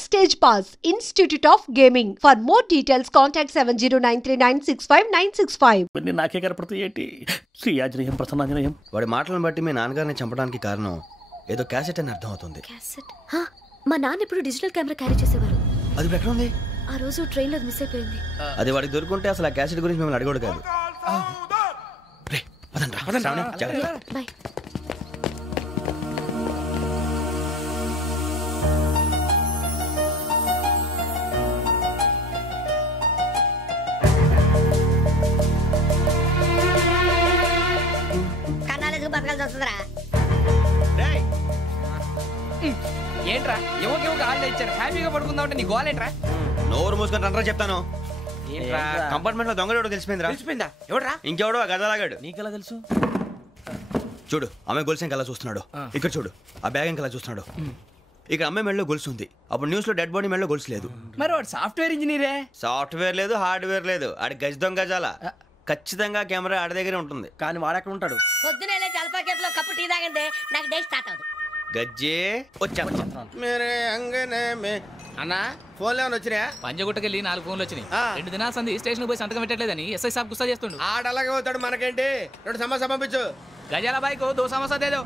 Backstage Pass, Institute of Gaming. For more details, contact 7093965965. ఇవన్నీ నాకే కనపడుతుంది ఏంటి? శ్రీ ఆంజనేయం ప్రసన్నాంజనేయం. వాడి మాటలను బట్టి మీ నాన్నగారిని చంపడానికి కారణం ఏదో క్యాసెట్ అని అర్థం అవుతుంది. క్యాసెట్? మా నాన్న ఇప్పుడు డిజిటల్ కెమెరా క్యారీ చేసేవారు. అది ఎక్కడ ఉంది? ఆ రోజు ట్రైన్ లో మిస్ అయిపోయింది. అది వాడికి దొరుకుంటే అసలు ఆ క్యాసెట్ గురించి మిమ్మల్ని అడగడు కాదు. బాయ్. ఏంట్రా ఎవరికి ఆళ్ళు ఇచ్చారు హ్యాపీగా పడుకుందామంటే నీ గోల్ ఏంట్రా? నోరు మూసుకొని రండ్రా చెప్తాను. ఏంట్రా కంపార్ట్మెంట్ లో దొంగడు తెలిసిపోయిందా? ఎవడ్రా? ఇంకెవడో ఆ గదలాగాడు. నీకెలా తెలుసు? చూడు ఆమె గొలుసు ఇంకలా చూస్తున్నాడు. ఇక్కడ చూడు ఆ బ్యాగ్ ఇంకలా చూస్తున్నాడు. ఇక్కడ అమ్మాయి మెడలో గొలుసు ఉంది. అప్పుడు న్యూస్ లో డెడ్ బాడీ మెడలో గొలుసు లేదు. మరి వాడు సాఫ్ట్వేర్ ఇంజనీరే. సాఫ్ట్వేర్ లేదు, హార్డ్వేర్ లేదు. ఆడి గజ దొంగ గజాల. ఖచ్చితంగా కెమెరా ఆడి దగ్గరే ఉంటుంది. కానీ వాడెక్కడ ఉంటాడు? పొద్దునే జలపాకెట్లో కప్పు టీ తాగండి, నాకు డే స్టార్ట్ అవుతుంది. గజ్జే వచ్చా అన్నా ఫోన్లో వచ్చినా? పంజగుట్టకెళ్ళి 4 ఫోన్లు వచ్చినాయి. 2 దినాల సంది స్టేషన్ పోయి సంతకం పెట్టలేదని ఎస్ఐ సాబ్ గుస్తా చేస్తుండు. ఆడలాగే పోతాడు, మనకేంటి? 2 సమస్య పంపించు. గజాల బైక్ 2 సమస్య దేదో.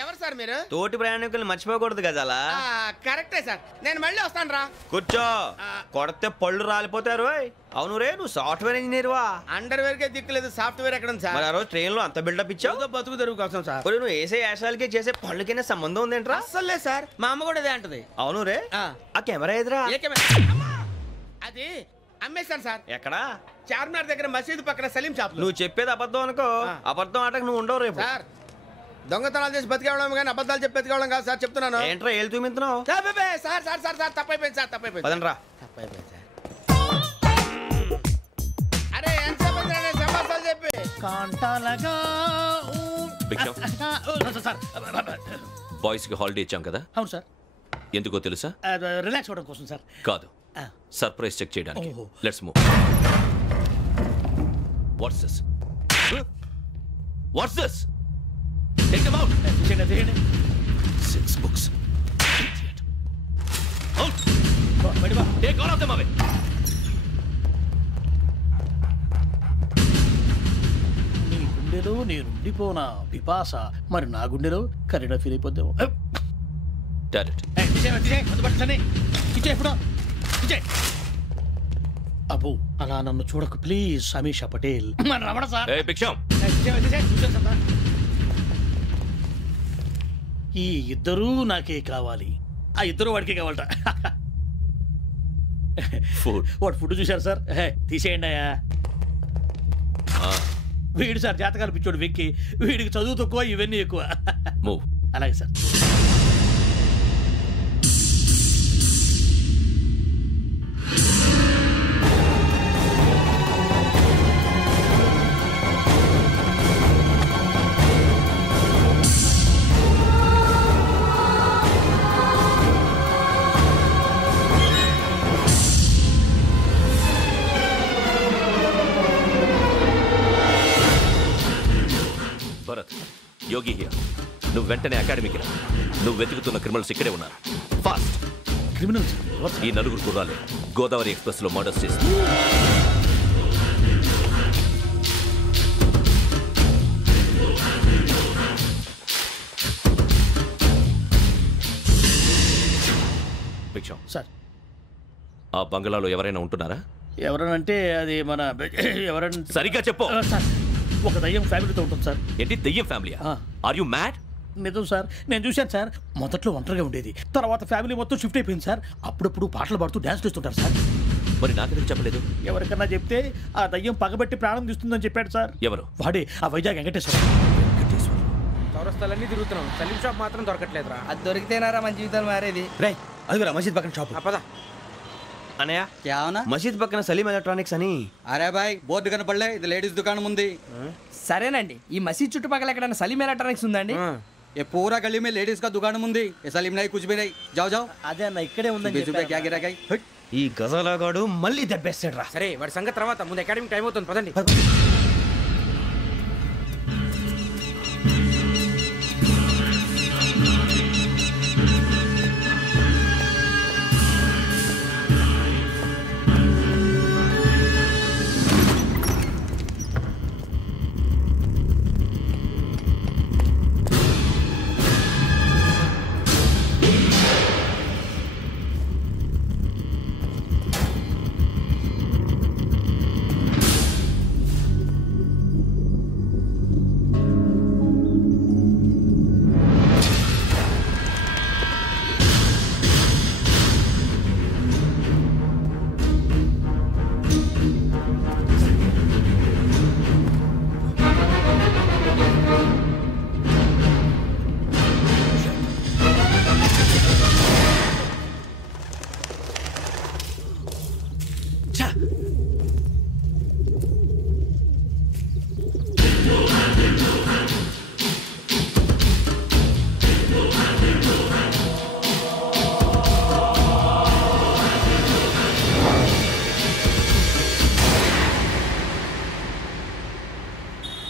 ఎవరు సార్ మీరు? తోటి ప్రయాణికులు మర్చిపోకూడదు గజాల. కరెక్టే సార్, నేను మళ్ళీ వస్తాను రా. కూర్చో, కొడితే పళ్ళు రాలిపోతారు. అవును రే, నువ్వు సాఫ్ట్వేర్ ఇంజనీర్ వా? అండర్వేర్ కే దిక్కులేదు, సాఫ్ట్వేర్ ఎక్కడ ఉంది సార్? మరి ఆ రోజు ట్రైన్ లో అంత బిల్డప్ ఇచ్చావు. బతుకు తెరుగు కోసం సార్. నువ్వు వేసే యాశాలకి చేసే పళ్ళకైనా సంబంధం ఉందేంట్రా? అస్సలు లేదు సార్, మా అమ్మ కూడా అదే అంటది. అవును రే, ఆ కెమెరా ఎదురా? అది అమ్మేశాను సార్. ఎక్కడా? చార్మినార్ దగ్గర మసీదు పక్కన సలీం షాప్. నువ్వు చెప్పేది అబద్ధం అనుకో. అబద్ధం ఆటకు నువ్వు ఉండవు రేపు. సార్ దొంగతనాలు చేసి బతికేవడం కానీ అబద్ధాలు చెప్పి బతికేవడం కాదు సార్, చెప్తున్నాను. ఏంట్రా ఏళ్ళు చూపించున్నావు? సార్ సార్ సార్ సార్ తప్పైపోయింది సార్, తప్పైపోయింది. పదండ్రా. తప్పైపోయింది సార్. అరే ఎంత సమాసాలు చెప్పి కాంటాలగా బాయ్స్ కి హాలిడే ఇచ్చాం కదా? అవును సార్. ఎందుకో తెలుసా? రిలాక్స్ అవ్వడం కోసం సార్. కాదు, సర్ప్రైజ్ చెక్ చేయడానికి. Let's move. What's this? What's this? Take them out. 6 books. Out. Take all of them away. నీ గుండెలో నేనుండిపోనా పిపాస, మరి నా గుండెలో కరీడా ఫీల్ అయిపోద్దాము. Direct. అబ్బో అలా నన్ను చూడకు please. Sameesha Patel. Ramana sir. Hey, Biksham. ఈ ఇద్దరూ నాకే కావాలి, ఆ ఇద్దరు వాడికే కావాలట. వాడు ఫుడ్ చూశారు సార్. తీసేయండి అయ్యా. వీడు సార్ జాతకాలు పిచ్చోడు వెక్కి, వీడికి చదువు తక్కువ, ఇవన్నీ ఎక్కువ. అలాగే సార్. Bharat, Yogi here. నువ్వు వెంటనే అకాడమీకి రా. నువ్వు వెతుకుతున్న క్రిమినల్స్ ఇక్కడే ఉన్నారు. ఫాస్ట్. క్రిమినల్స్? ఈ 4 కుర్రాలు గోదావరి ఎక్స్ప్రెస్ లో మర్డర్స్ చేసి సార్. ఆ బంగ్లాలో ఎవరైనా ఉంటున్నారా? ఎవరనంటే అది మన ఎవరైనా సరిగ్గా చెప్పు సార్. ఒక దయ్యం ఫ్యామిలీతో ఉంటుంది సార్. ఏంటి దయ్యం ఫ్యామిలీ? Are you mad? నిజం సార్, నేను చూశాను సార్. మొదట్లో ఒంటరిగా ఉండేది, తర్వాత ఫ్యామిలీ మొత్తం షిఫ్ట్ అయిపోయింది సార్. అప్పుడప్పుడు పాటలు పాడుతూ డ్యాన్స్ చేస్తుంటారు సార్. మరి నాకెందుకు చెప్పలేదు? ఎవరికన్నా చెప్తే ఆ దయ్యం పగబెట్టి ప్రాణం తీస్తుందని చెప్పాడు సార్. ఎవరు? వాడే, ఆ వైజాగ్ వెంకటేశ్వర. చౌరస్తాలన్నీ తిరుగుతున్నాం, సలీం షాప్ మాత్రం దొరకట్లేదురా. అది దొరికితేనారా మన జీవితాలు మారేది. రే అదిగురా మసీద్ పక్కన షాప్. పదా అనయా क्या होना? మసీద్ పక్కన సలీం ఎలక్ట్రానిక్స్ అని. అరే బాయ్ బోర్డు కనపడలే, ఇది లేడీస్ దుకాణం ఉంది. సరేనండి, ఈ మసీద్ చుట్టుపక్కల ఎక్కడైనా సలీం ఎలక్ట్రానిక్స్ ఉందండి? ये पूरा गली में लेडीज का दुकान मुंदी, ये सलीम नहीं कुछ भी नहीं. जाओ जाओ. అదే అన్న ఇక్కడే ఉందని చెప్పాను. क्या गिरा गई? ఈ గజాలగాడు మళ్ళీ దెబ్బేస్తాడు రా. సరే వాడి సంగతి తర్వాత, ముందు అకాడమిక్ టైం అవుతుంది, పదండి.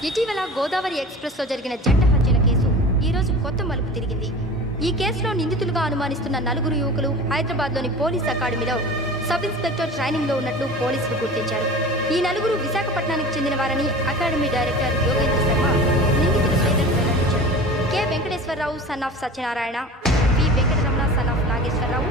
ఇటీవల గోదావరి ఎక్స్ప్రెస్లో జరిగిన జంట హత్యల కేసు ఈరోజు కొత్త మలుపు తిరిగింది. ఈ కేసులో నిందితులుగా అనుమానిస్తున్న 4 యువకులు హైదరాబాద్లోని పోలీస్ అకాడమీలో సబ్ ఇన్స్పెక్టర్ ట్రైనింగ్లో ఉన్నట్లు పోలీసులు గుర్తించారు. ఈ 4 విశాఖపట్నానికి చెందిన వారని అకాడమీ డైరెక్టర్ యోగేంద్ర శర్మ నిందితుల పేర్లను వెల్లడించారు. K Venkateswararao son of Satyanarayana, P Venkataramana son of Nageswararao,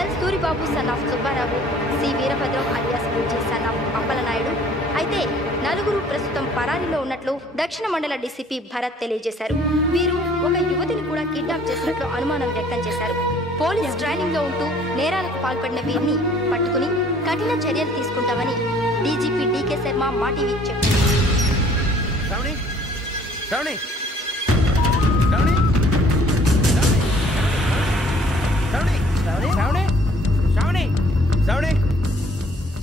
L Suribabu son of Subbarao, C Veerabhadram alias Bujji son of Appalanaidu. అయితే 4 ప్రస్తుతం పరారీలో ఉన్నట్లు దక్షిణ మండల డీసీపీ భరత్ తెలియజేశారు. వీరు ఒక యువతిని కూడా కిడ్నాప్ చేసినట్లు అనుమానం వ్యక్తం చేశారు. పోలీస్ ట్రైనింగ్ లో ఉంటూ నేరాలకు పాల్పడిన వీరిని పట్టుకుని కఠిన చర్యలు తీసుకుంటామని డీజీపీ డీకే శర్మ మా టీవీకి చెప్పారు.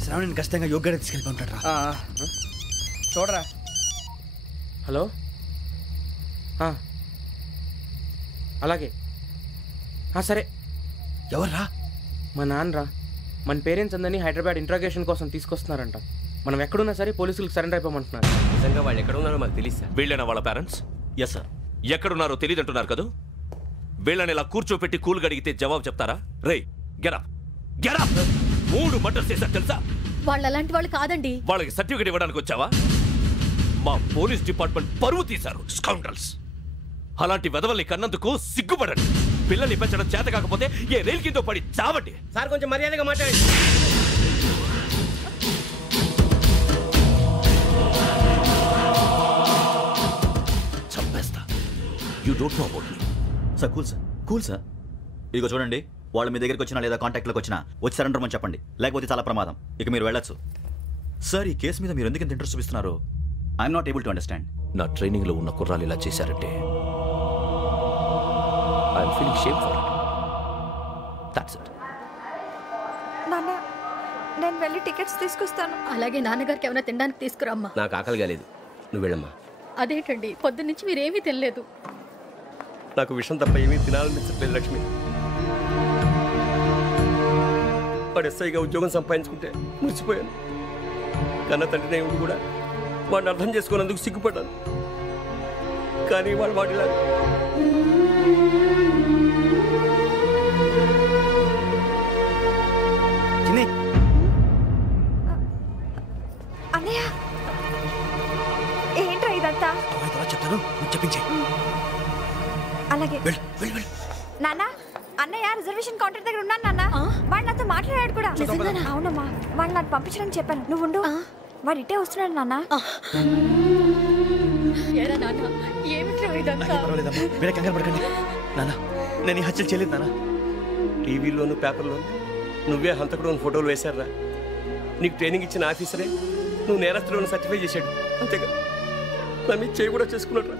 శ్రావణిని ఖచ్చితంగా యోగ్యత తీసుకెళ్ళిపోతాడు రా. చూడరా. హలో, అలాగే సరే. ఎవర్రా? మా నాన్నరా. మన పేరెంట్స్ అందరినీ హైదరాబాద్ ఇంట్రాగేషన్ కోసం తీసుకొస్తున్నారంట. మనం ఎక్కడున్నా సరే పోలీసులకు సరెండర్ అయిపోమంటున్నారు. నిజంగా వాళ్ళు ఎక్కడ ఉన్నారో మాకు తెలియదు సార్. వీళ్ళైనా వాళ్ళ పేరెంట్స్? Yes sir. ఎక్కడున్నారో తెలియదు అంటున్నారు కదా. వీళ్ళని ఇలా కూర్చోపెట్టి కూల్ గడిగితే జవాబు చెప్తారా? రే గెటప్ గెటప్. 3 మర్డర్స్ చేశారు తెలుసా? వాళ్ళు అలాంటి వాళ్ళు కాదండి. వాళ్ళకి సర్టిఫికేట్ ఇవ్వడానికి వచ్చావా? మా పోలీస్ డిపార్ట్మెంట్ పరువు తీశారు స్కౌండ్రల్స్. అలాంటి వెధవల్ని కన్నందుకు సిగ్గుపడండి. పిల్లల్ని పెంచడం చేత కాకపోతే ఏ రైలు కింద పడి చావండి. సార్ కొంచెం మర్యాదగా మాట్లాడండి. చంపేస్తా. You don't know about me. Sir cool sir. ఇదిగో చూడండి, వాళ్ళు మీ దగ్గరికి వచ్చినా లేదా కాంటాక్ట్లోకి వచ్చినా వచ్చి సరెండర్ అని చెప్పండి, లేకపోతే చాలా ప్రమాదం. ఇక మీరు వెళ్ళొచ్చు. సార్, ఈ కేసు మీద మీరు ఎందుకు ఇంత ఇంట్రెస్ట్ చూపిస్తున్నారు? I'm not able to understand. నా ట్రైనింగ్లో ఉన్న కుర్రాలు ఇలా చేశారంటే I'm feeling shame for it. That's it. నాన్న, నేను వెళ్ళి టికెట్స్ తీసుకొస్తాను. అలాగే నాన్నగారికి ఏమైనా తినడానికి తీసుకురామ్మా. నాకు ఆకలి కాలేదు, నువ్వు వెళ్ళమ్మా. అదేంటండి, పొద్దున్నుంచి మీరేమీ తినలేదు. నాకు విషయం తప్ప ఏమీ తినాలనిపించట్లేదు లక్ష్మి. వాడు ఎస్ఐగా ఉద్యోగం సంపాదించుకుంటే మురిసిపోయాను. కన్న తండ్రినే ఉండి కూడా వాడిని అర్థం చేసుకున్నందుకు సిగ్గుపడ్డాను. కానీ వాడు వాడిలా అన్నయ్య, ఏంట్రా ఇదంతా? చెప్తాను, చెప్పించే. అలాగే నాన్న. అన్నయ్య రిజర్వేషన్ కౌంటర్ దగ్గర ఉన్నాను నాన్న. వాడు నాతో మాట్లాడాడు కూడా. అవునమ్మా, వాడు నాకు పంపించడానికి చెప్పాను. నువ్వు ఉండు, వాడు ఇట్టే వస్తున్నాడు నాన్న. నేను ఈ హత్యలు చేయలేదు నాన్న. టీవీలోను పేపర్లోను నువ్వే హంతకుడు ఫోటోలు వేశారా? నీకు ట్రైనింగ్ ఇచ్చిన ఆఫీసరే నువ్వు నేరస్తులను సర్టిఫై చేశాడు. అంతేగా నా మీద చేయి కూడా చేసుకున్నట్రా.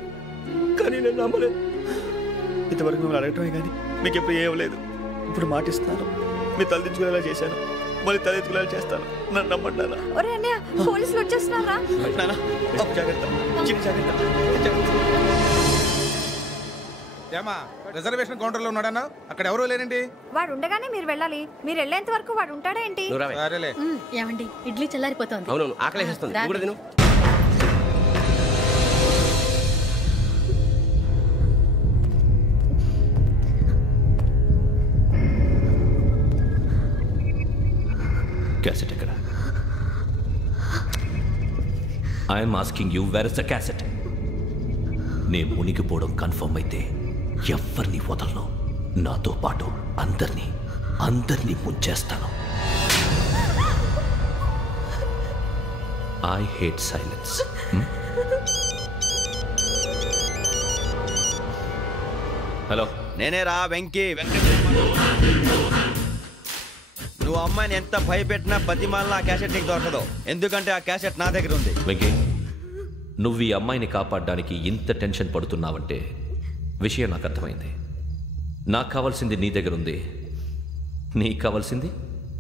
కానీ నేను నమ్మలేదు. ఇంతవరకు మిమ్మల్ని అడగటమే కానీ మీకు ఎప్పుడు ఏమలేదు. ఇప్పుడు మాటిస్తున్నాను, మీ తలదించుకునేలా చేశాను, మళ్ళీ తలెత్తుకునేలా చేస్తాను. నన్ను నమ్మండి నాన్న. ఒరే అన్నయ్య, పోలీసులు వచ్చేస్తున్నారా? నాన్న జాగ్రత్త, చిన్న జాగ్రత్త. ఏమా రిజర్వేషన్ కౌంటర్ లో ఉన్నాడన్నా? అక్కడ ఎవరూ లేనండి. వాడు ఉండగానే మీరు వెళ్ళాలి. మీరు వెళ్ళేంత వరకు వాడు ఉంటాడా ఏంటి? ఏమండి, ఇడ్లీ చల్లారిపోతుంది. అవును, ఆకలేస్తుంది. క్యాసెట్ ఎక్కడ? I'm asking you, where is the cassette? నే మునిగిపోవడం కన్ఫర్మ్ అయితే ఎవ్వరిని వదలను. నాతో పాటు అందరినీ ముంచేస్తాను. I hate silence. హలో, నేనేరా వెంకీ. నువ్వు అమ్మాయిని ఎంత భయపెట్టినా బతిమాలినా ఆ క్యాసెట్ నీకు దొరకదు. ఎందుకంటే ఆ క్యాసెట్ నా దగ్గర ఉంది. వెంకీ, నువ్వు ఈ అమ్మాయిని కాపాడడానికి ఇంత టెన్షన్ పడుతున్నావంటే విషయం నాకు అర్థమైంది. నాకు కావాల్సింది నీ దగ్గర ఉంది, నీకు కావాల్సింది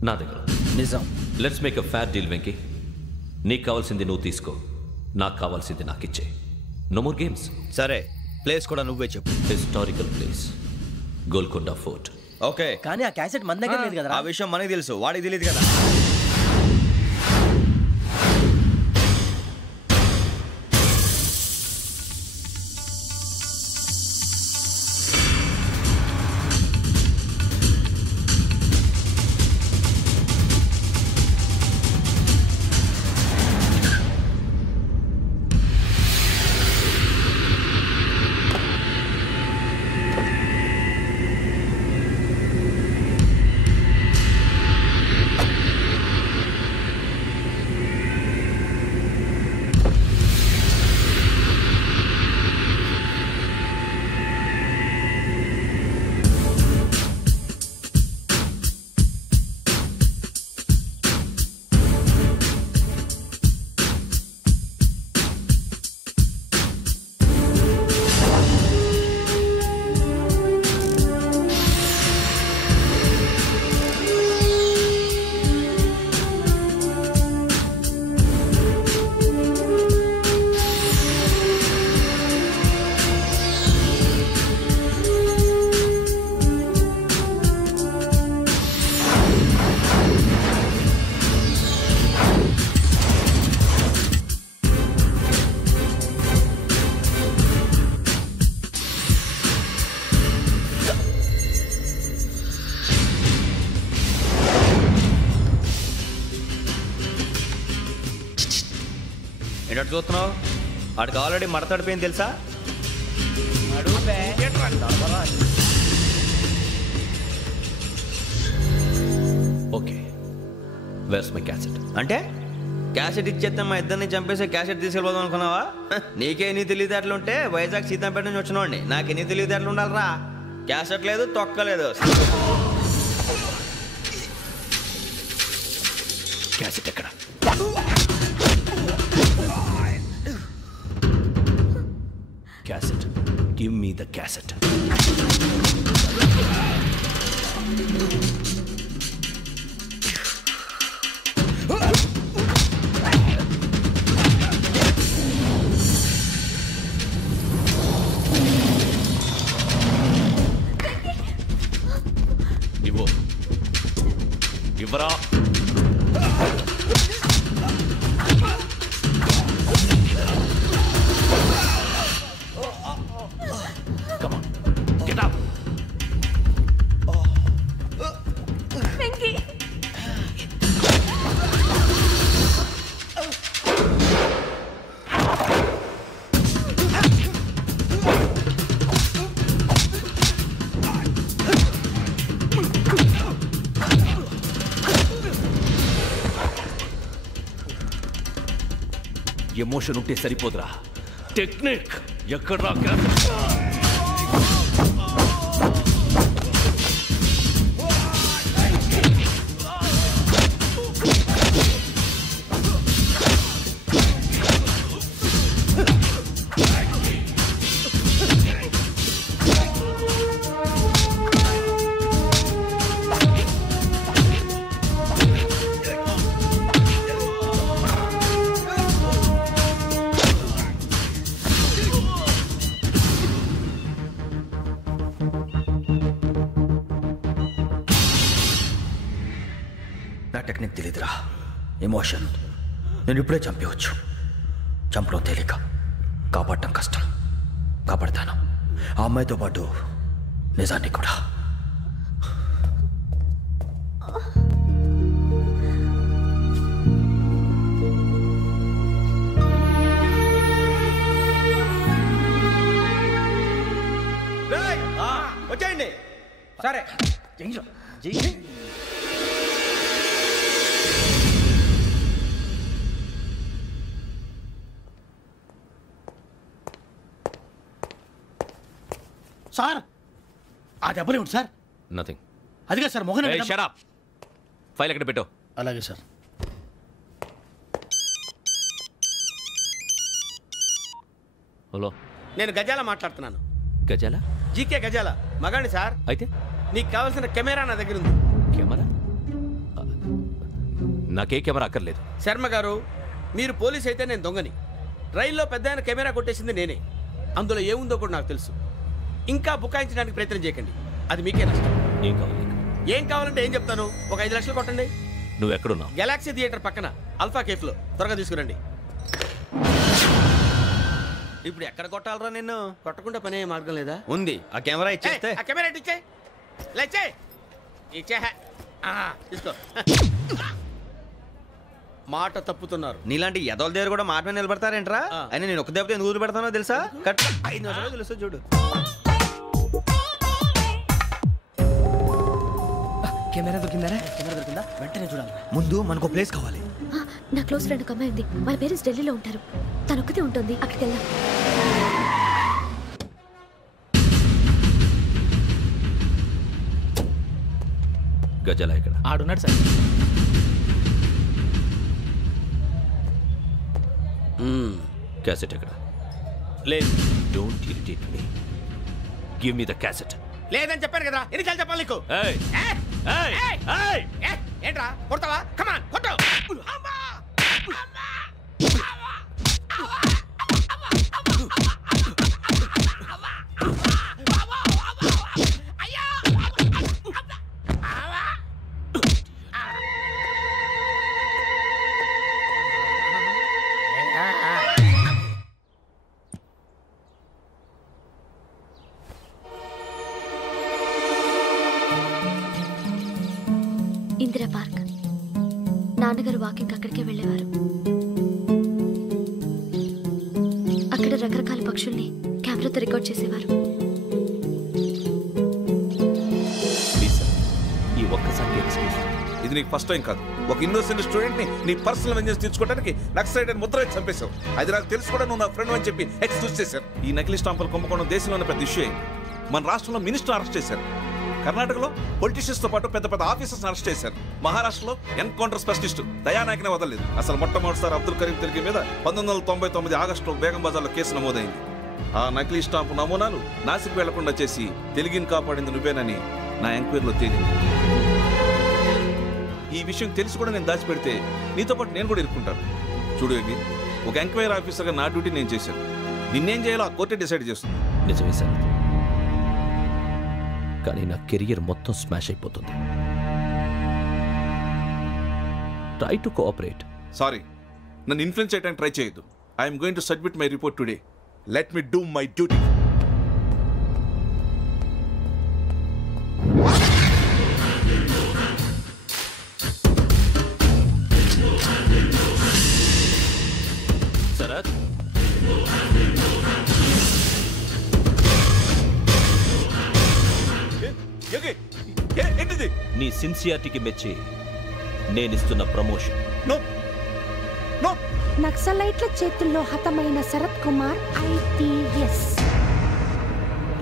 నా దగ్గర. నిజం. Let's make a fair deal Venky. నీకు కావాల్సింది నువ్వు తీసుకో, నాకు కావాల్సింది నాకు ఇచ్చే. No more games. సరే, ప్లేస్ కూడా నువ్వే చెప్పు. Historical place, Golconda fort. Okay, కానీ ఆ క్యాసెట్ మన దగ్గర లేదు కదా. ఆ విషయం మనకి తెలుసు, వాడికి తెలియదు కదా. చూస్తున్నావు? వాడికి ఆల్రెడీ మడతడిపోయింది తెలుసా? Okay, where's my cassette? అంటే క్యాసెట్ ఇచ్చేస్తే మా ఇద్దరిని చంపేసి క్యాసెట్ తీసుకెళ్ళిపోదాం అనుకున్నావా? నీకే ఎన్ని తెలివితేటలు ఉంటే వైజాగ్ సీతంపేట నుంచి వచ్చినోడిని నాకు ఎన్ని తెలివితేటలు ఉండాలిరా? క్యాసెట్ లేదు, తొక్కలేదు. క్యాసెట్ ఎక్కడ? Cassette, give me the cassette. ఇవ్వు, ఇవ్వరా. Come on, get up. Venky emotion ఉంటే సరిపోదురా, టెక్నిక్ ఎక్కడ్రా? నా టెక్నిక్ తెలీదురా, ఎమోషన్. నేను ఇప్పుడే చంపేవచ్చు. చంపడం తేలిక, కాపాడటం కష్టం. కాపాడతాను ఆ అమ్మాయితో పాటు నిజాన్ని కూడా. వచ్చేయండి. సరే సార్, ఆ దెబ్బలేమిటి సార్? నథింగ్. అదిగా sir Mohan. Shut up. File ఎక్కడ పెట్టు? అలాగే సార్. హలో, నేను గజాల మాట్లాడుతున్నాను. గజాల? జీకే గజాల మగాండి సార్. అయితే నీకు కావాల్సిన కెమెరా నా దగ్గర ఉంది. కెమెరా? నాకే కెమెరా అక్కర్లేదు. శర్మ గారు, మీరు పోలీస్ అయితే నేను దొంగని. రైల్లో పెద్ద ఆయన కెమెరా కొట్టేసింది నేనే. అందులో ఏముందో కూడా నాకు తెలుసు. ఇంకా బుకాయించడానికి ప్రయత్నం చేయకండి, అది మీకే నష్టం. ఏం కావాలి? ఏం కావాలంటే ఏం చెప్తాను. ఒక 5 లక్షలు కొట్టండి. నువ్వు ఎక్కడున్నావు? గెలాక్సీ థియేటర్ పక్కన అల్ఫా కేఫ్లో. త్వరగా తీసుకురండి. ఇప్పుడు ఎక్కడ కొట్టాలరా నిన్ను? కొట్టకుండా పనే మార్గం లేదా? ఉంది. ఆ కెమెరా ఇచ్చేస్తే. ఆ కెమెరా ఇచ్చే లేచే ఇచ్చే తీసుకో. మాట తప్పుతున్నారు. నీలాంటి ఎదల దగ్గర కూడా మాట మీద నిలబడతారేంట్రా? అయినా నేను ఒక దెబ్బతో ఎందుకు పెడతానో తెలుసా? కట్ 5 నిమిషాలు తెలుసు చూడు. కెమెరా దొరికిందా? వెంటనే చూడాలి. ముందు మనకు ప్లేస్ కావాలి. నా క్లోజ్ ఫ్రెండ్ ఒక అమ్మాయి ఉంది. వాళ్ళ పేరెంట్స్ ఢిల్లీలో ఉంటారు. తను ఒక్కతే ఉంటుంది. అక్కడికి వెళ్దాం. గజాల ఇక్కడ ఆడున్నాడు సార్. క్యాసెట్ ఎక్కడ? లేదు. Don't irritate me. Give me the cassette. లేదని చెప్పాను కదా, ఎన్నిసార్లు చెప్పాలి నీకు? ఏంట్రా కొడతావా? కమాన్ కొట్టు. ఇందిరా పార్క్. నాన్నగారు వాకింగ్ అక్కడికే వెళ్ళేవారు. అక్కడ రకరకాల పక్షుల్ని కెమెరాతో రికార్డ్ చేసేవారు. ఈ ఒక్కసారి ఎక్స్క్యూజ్. ఇది నీకు ఫస్ట్ టైం కాదు. ఒక ఇన్నోసెంట్ స్టూడెంట్ ని నీ పర్సనల్ వెంజెన్స్ తీర్చుకోవడానికి నక్సలైట్ అని ముద్ర వేసి చంపేశావు. అది నాకు తెలుసు కూడా నువ్వు నా ఫ్రెండ్ అని చెప్పి ఎక్స్క్యూజ్ చేశారు. ఈ నకిలీ స్టాంపులు కుంభకోణం దేశంలోనే పెద్ద ఇష్యూ అయింది. మన రాష్ట్రంలో మినిస్టర్ అరెస్ట్ చేశారు. కర్ణాటకలో పొలిటీషియన్స్ తో పాటు పెద్ద పెద్ద ఆఫీసర్స్ అరెస్ట్ చేశారు. మహారాష్ట్రలో ఎన్కౌంటర్ స్పెషలిస్ట్ దయానాయకనే వదలలేదు. అసలు మొట్టమొదటిసారి అబ్దుల్ కరీం తిరిగి మీద 1999 ఆగస్టులో బేగం బజార్లో కేసు నమోదైంది. ఆ నకిలీ స్టాంపు నమూనాలు నాసిక్ వెళ్లకుండా చేసి తెలుగుని కాపాడింది నువ్వేనని నా ఎంక్వైరీలో తేలింది. ఈ విషయం తెలిసి కూడా నేను దాచిపెడితే నీతో పాటు నేను కూడా ఇరుక్కుంటాను. చూడు యోగి, ఒక ఎంక్వైరీ ఆఫీసర్గా నా డ్యూటీ నేను చేశాను. నిన్నేం చేయాలో ఆ కోర్టే డిసైడ్ చేస్తుంది. నిజమే సార్, కానీ నా కెరియర్ మొత్తం స్మాష్ అయిపోతుంది. Try to cooperate. సారీ, నన్ను ఇన్ఫ్లుయెన్స్ చేయడానికి ట్రై చేయొద్దు. I'm going to submit my report today. Let me do my duty. Sharath, నీ సిన్సియారిటీకి మెచ్చి నేనిస్తున్న ప్రమోషన్. నక్సలైట్ల చేతుల్లో హతమైన శరత్ కుమార్ IPS.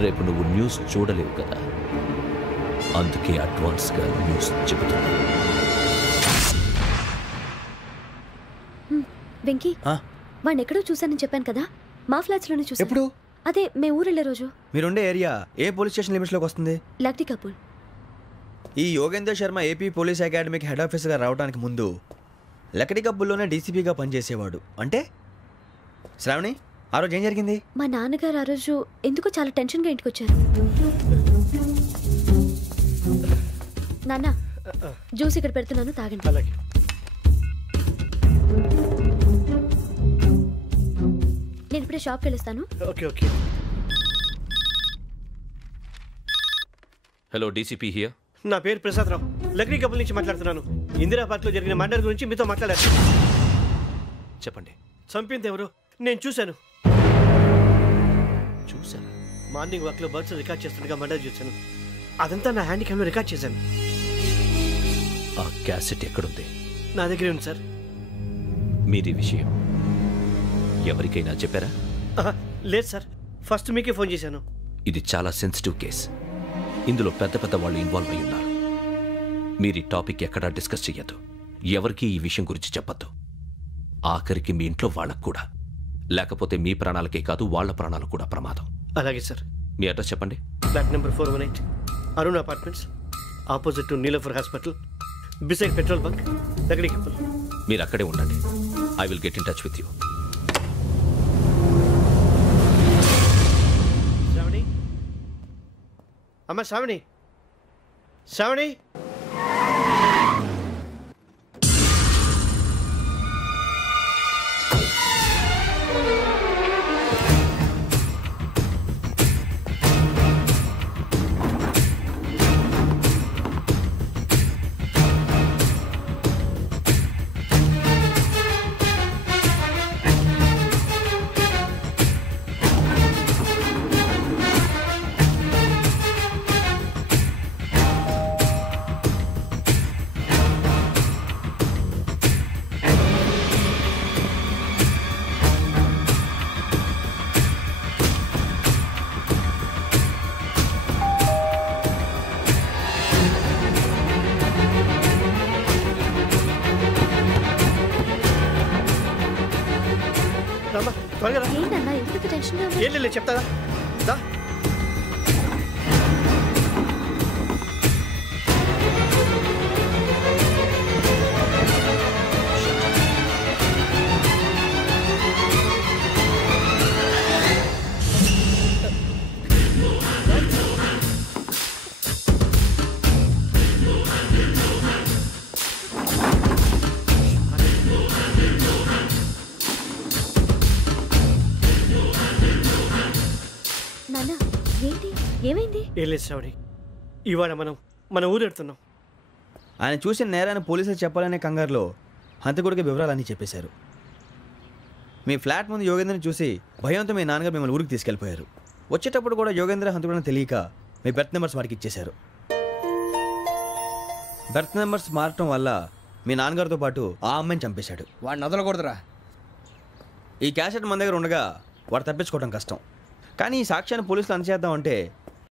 రేపు నువ్వు న్యూస్ చూడలేవు కదా, అందుకే అడ్వాన్స్గా న్యూస్ చెబుతున్నా. వెంకీ, వాడిని ఎక్కడో చూశానని చెప్పాను కదా, మా ఫ్లాట్స్ లోనే చూసాను. ఎప్పుడు? అదే మేము ఊరెళ్ళే రోజు. మీరుండే ఏరియా ఏ పోలీస్ స్టేషన్ లిమిట్స్ లోకి వస్తుంది? లక్టీ కపూర్. ఈ యోగేందర్ శర్మ ఏపీ పోలీస్ అకాడమీకి హెడ్ ఆఫీసర్గా రావడానికి ముందు లకడి కబ్బుల్లోనే డీసీపీగా పనిచేసేవాడు. అంటే శ్రావణి, ఆ రోజు ఏం జరిగింది? మా నాన్నగారు ఆ రోజు ఎందుకో చాలా టెన్షన్గా ఇంటికి వచ్చారు. నాన్న, జ్యూస్ ఇక్కడ పెడుతున్నాను, తాగండి. నేను ఇప్పుడే షాప్కి వెళ్ళొస్తాను. Okay okay. Hello, DCP here. నా పేరు ప్రసాదరావు, లక్డీ కపుల్ నుంచి మాట్లాడుతున్నాను. ఇందిరా పార్క్లో జరిగిన మర్డర్ గురించి మీతో మాట్లాడారు. చెప్పండి. చంపింది ఎవరు? నేను చూశాను. చూశాను? మార్నింగ్ వాక్లో బర్డ్స్ రికార్డ్ చేస్తుండగా మర్డర్ చూశాను. అదంతా నా హ్యాండ్ క్యామ్లో రికార్డ్ చేశాను. ఆ క్యాసెట్ ఎక్కడుంది? నా దగ్గరే ఉంది సార్. మీది విషయం ఎవరికైనా చెప్పారా? లేదు సార్, ఫస్ట్ మీకే ఫోన్ చేశాను. ఇది చాలా సెన్సిటివ్ కేస్. ఇందులో పెద్ద పెద్ద వాళ్ళు ఇన్వాల్వ్ అయి ఉన్నారు. మీరు ఈ టాపిక్ ఎక్కడా డిస్కస్ చెయ్యొద్దు. ఎవరికి ఈ విషయం గురించి చెప్పొద్దు. ఆఖరికి మీ ఇంట్లో వాళ్ళకు కూడా. లేకపోతే మీ ప్రాణాలకే కాదు, వాళ్ళ ప్రాణాలు కూడా ప్రమాదం. అలాగే సార్. మీ అడ్రస్ చెప్పండి. Flat number 418, Arun apartments, opposite to Niloufer hospital, beside petrol bunk, Lakdi Kapul. మీరు అక్కడే ఉండండి. I will get in touch with you. Shravani, అమ్మ శ్రావణి, శ్రావణి. ఏంటన్నా ఎందుకు టెన్షన్? ఏం లేదు, చెప్తాదా? నాన్న, ఏంటి, ఏమైంది? ఏం లేదు శ్రావణి, ఇవాళ మనం మన ఊరెడుతున్నాం. ఆయన చూసిన నేరాన్ని పోలీసులు చెప్పాలనే కంగారులో హంతకుడికి వివరాలన్నీ చెప్పేశారు. మీ ఫ్లాట్ ముందు యోగేంద్రని చూసి భయంతో మీ నాన్నగారు మిమ్మల్ని ఊరికి తీసుకెళ్ళిపోయారు. వచ్చేటప్పుడు కూడా యోగేంద్ర హంతకుడని తెలియక మీ బెర్త్ నెంబర్స్ వాడికి ఇచ్చేశారు. బెర్త్ నెంబర్స్ మారటం వల్ల మీ నాన్నగారితో పాటు ఆ అమ్మాయిని చంపేశాడు. వాడిని వదలకూడదురా. ఈ క్యాసెట్ మన దగ్గర ఉండగా వాడు తప్పించుకోవడం కష్టం. కానీ ఈ సాక్ష్యాన్ని పోలీసులు అందచేద్దామంటే